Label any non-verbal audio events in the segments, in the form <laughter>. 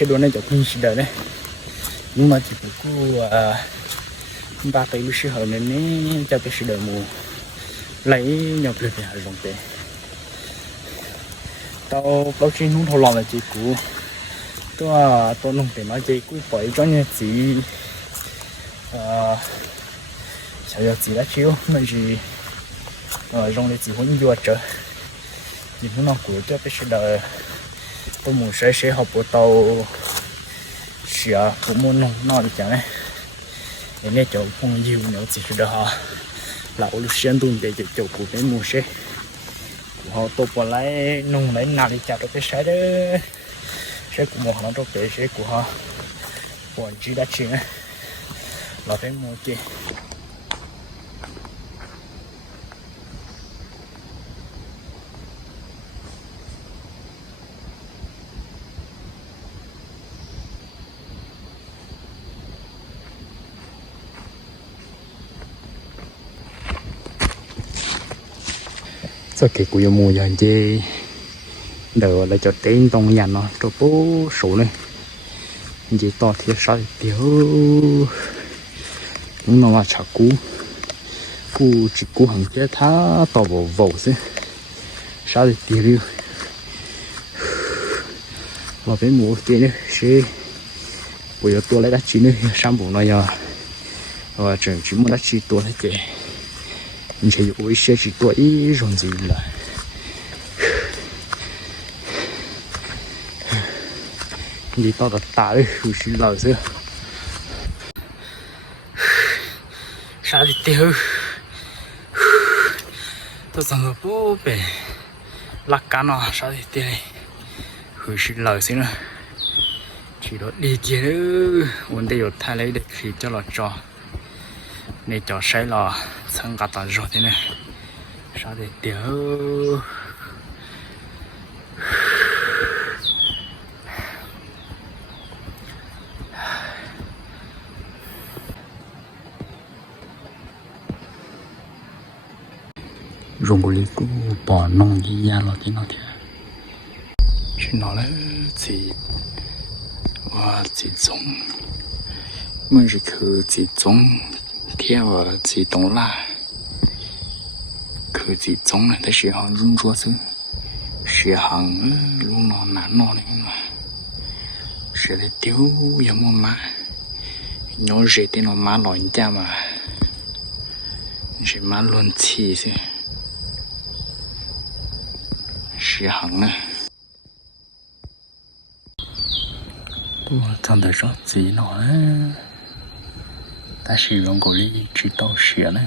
nhớ rằng này cho cũng chỉ đời đấy. Nhưng mà chỉ có cô à ba cái lúc sĩ hở nên nè cho cái sẽ đợi mù. Lấy nhập lực để dùng tiền tao tao chỉ nung thầu lòng là chỉ cũ. Tôi à, tôi nông tiền nói chỉ cũ phải cho nhà chỉ à sao giờ chỉ đã chiếu, mà gì ờ à, trong này chỉ huấn vô trở chỉ muốn nó của cho cái sự đời tôi muốn sẽ sẽ học bộ tàu sửa cũng muốn nó nó đi chẳng này để nên chỗ không nhiều nữa, chỉ là họ. Lão lúc xuyên tuần để chỗ chỗ của cái mua xe họ tôi bỏ lại nông lấy nào đi chặt được cái xe đó xe của một họ nó cái xe của họ. Còn chỉ đã chuyện là cái mua kia sao kì của mùa giờ chê đầu là cho tên tông nhà nó, cho bố số này. Chỉ to thì sao tiểu nhưng mà mà chả cú. Cú chỉ cú hàng chết thá, to bộ vầu chứ. Sao thì tiểu mà bên mùa tiền đấy sẽ bây giờ tôi lấy đắt chín nữa, <laughs> sang bộ này giờ. Và chuẩn chỉ muốn đắt chín tôi lấy tiền mình sẽ dùng一些是多一种子了。你到了大的后续老师，啥的丢，都整个不呗，拉杆啊啥的丢，后续老师了，chỉ đó đi kia đó, vấn đề ở thái lấy được khi cho là 你叫谁了？参加大热的呢？啥的屌？中国的古巴农一样了的那天，去哪了？在我在中，我是去在中。天鹅激动啦可技种类的时候硬着生适合鲁莽难弄的嘛。谁得丢也么买你要是谁电脑骂人家嘛。是蛮乱气息续航啊。我正在说鸡呢 ta sử dụng cổ lý chỉ tao sửa này.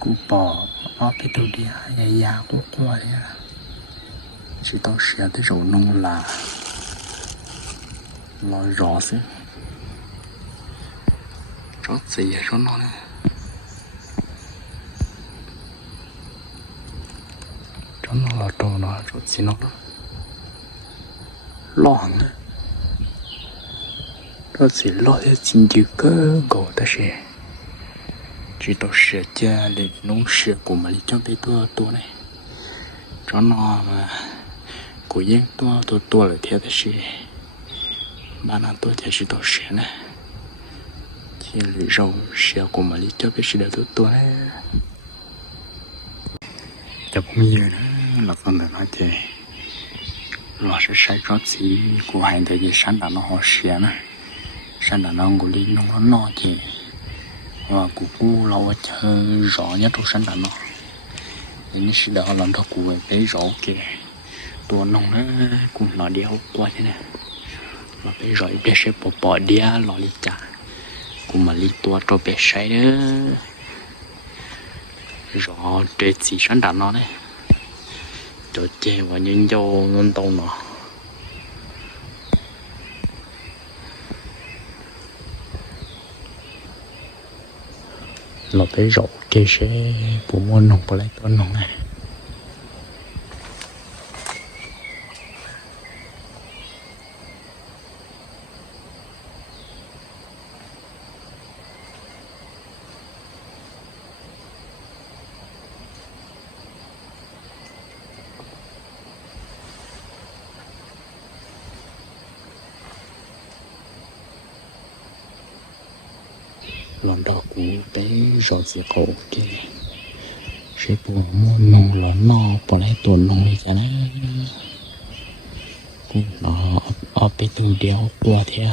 Cú bỏ ở cái đầu đi à ya cú qua đi à chỉ tao sửa tới rồi nông là nó rõ chứ rất gì rõ nó này rõ nó là đồ nó rõ chỉ nó lo nữa nó chỉ lo cho chính chữ cơ cổ ta sẽ. Chỉ tổ sửa cha để nông sửa của mà cho bé tua tua này. Cho nó mà. Của yên tua tua tua là theo ta sẽ ba năm tua theo chỉ tổ sửa này chỉ lựa rau sửa của mà cho bé sửa tua tua này chụp nhiều nữa, là con là nói thì lo sẽ sai có gì của hành thì sáng đã nó họ xé nè sáng đàn ông của đi nó nó no thì và cụ cụ lâu chờ rõ nhất trong sáng đã nó nên sẽ đỡ lần đó cụ thấy rõ kìa. Tua nông nó cũng nó đi hậu qua thế này. Mà thấy rõ bé sẽ bỏ bỏ đi lo đi chả. Cũng mà đi tua cho bé sẽ nữa rõ trên chỉ sáng đàn nó đấy. Cho che và nhân cho ngân tông nó lo tới rộ kê sẽ của môn nông của lại con nông này bé rồi sẽ cổ kì sẽ bỏ mua nông lon no bỏ lại tuần nông đi cho nó cũng nó ở bên từ đeo qua thế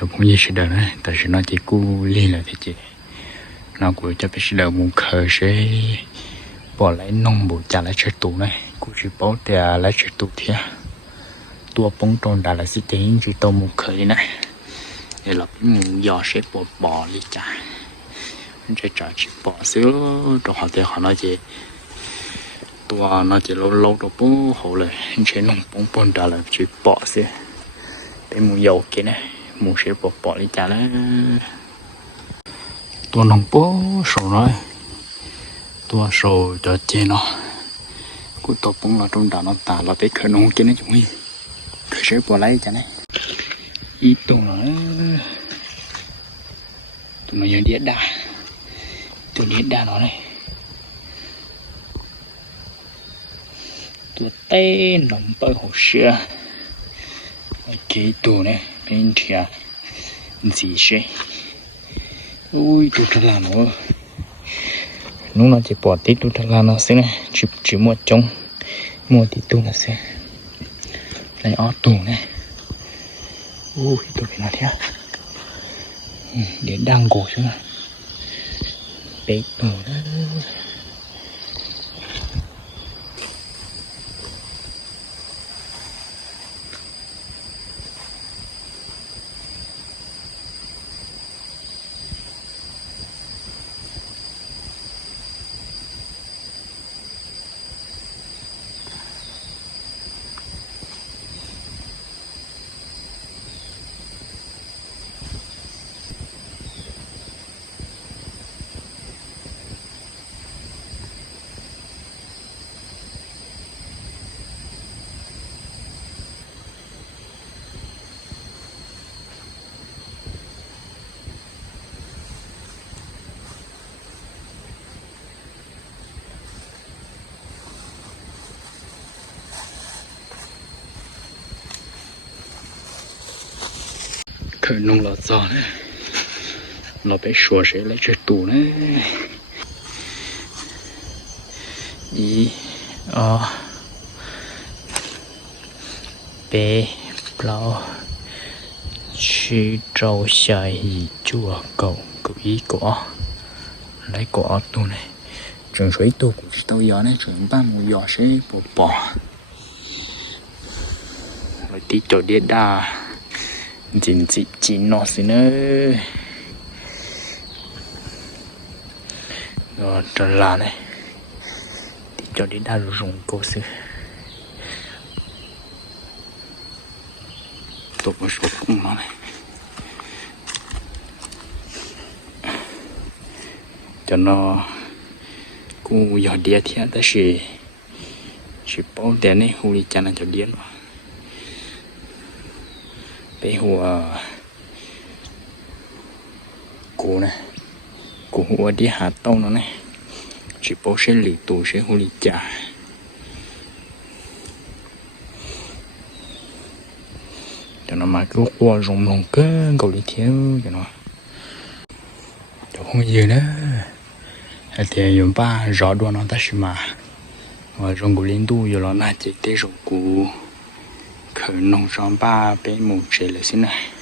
cho cũng như sự đời này tại vì nó chỉ cú li là thế chị nó cũng cho cái sự đời muốn khờ sẽ bỏ lại nông bộ trả lại chơi tù này cũng chỉ bỏ để lại chơi tù thế. tua bóng tròn đã là sĩ tính chỉ tôm một khởi này để lập muốn dò sẽ bỏ bỏ đi trả sẽ trả chỉ bỏ xíu trong họ thì họ nói gì tua nó chỉ lâu lâu đồ bố hộ lại sẽ nông bóng tròn đã là chỉ bỏ xíu để muốn dầu cái này mù sẽ bỏ bỏ đi chả đấy tua nông bố sổ nói, tua sổ cho chơi nó. Cú tổ bông là trong đảo nó tả là bé khởi nông kia này chúng mình khởi sẽ bỏ lấy chả này. Ít tụng nó tụi nó giờ điện đà tụi điện đà nó này. Tụi tê nồng bơ hồ sữa cái tụi này bên kia gì sẽ ui tụi thật là nó lúc nó chỉ bỏ tí tụi thật là nó sẽ này. Chỉ chỉ một trong mua tí tụi nó sẽ lấy ó tù này. Ui tôi phải là thế à. ừ, để đang cổ chứ bé tù đó. Khởi nông là giò này. Nó phải sủa sẽ lại chơi tù này. Ý ờ bé bao chi, trâu xài ý chua, cầu cầu ý của lấy của tù này. Trường suy tủ cũng tao gió này trường ba một gió sẽ bỏ bỏ rồi tí chỗ điện đà chính trị chín nó xin nữa rồi, trở lại này. Thì cho đến đã dùng cô sư. Tôi có số cũng nó này. Cho nó cũng giờ địa thì ta sẽ sẽ bao tiền này huli cho nó cho điện mà bé hùa ờ, cũ này cũ hùa đi hạt tông nó này. Chỉ bố sẽ lì tù sẽ hù lì chả. Cho nó mà cứ qua rồng lòng cơ cầu lì thiếu cho nó. Đâu không gì nữa. Hay thì dùng ba, rõ đua nó ta mà. Và rồng của liên tu, giờ nó là chỉ tế rồng của khởi nông sản ba bé mù chế là xin này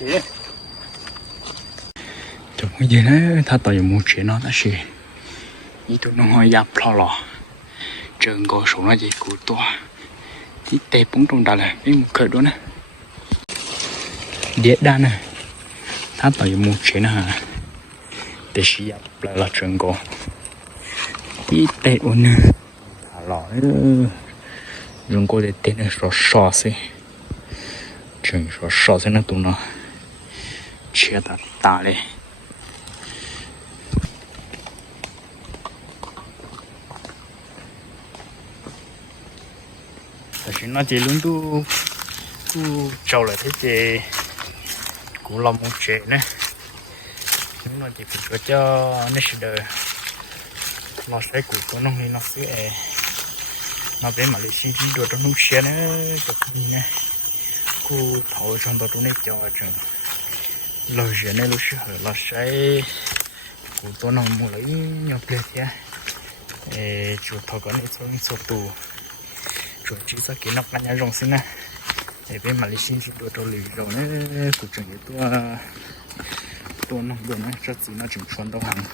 chế chụp cái gì đấy ta tao mua chế nó ta xì như tụi nó hơi dập lo lò trường có số nó gì của tôi thì tệ bóng trong đó là biết một khởi đó nè. Địa đa nè. Ta tao mua chế nó hả? Để xì dập lại là trường có thì tệ ổn nè. Thả lò dùng cô để tên là số sò xí. Trường số sò xí nó tụi nó. 切的打嘞。但是那这轮都都找了这些古老木车呢，那这个国家那是的，那些古古农民那些哎，那边马来西亚多的农些呢，就是呢，古陶上到中的家种。Lo chuyện này lúc sẽ là sẽ cụ tôi nó mua lấy nhập lên thế ê chủ thọ có này trong số tù. Chủ chỉ ra cái nóc cá nhà rong xin nè. Để bên mà lấy xin chỉ đồ trong lì rồi nữa cụ chừng cái tôi à, tôi nó vừa nó cho gì nó chừng chuẩn đâu hàng.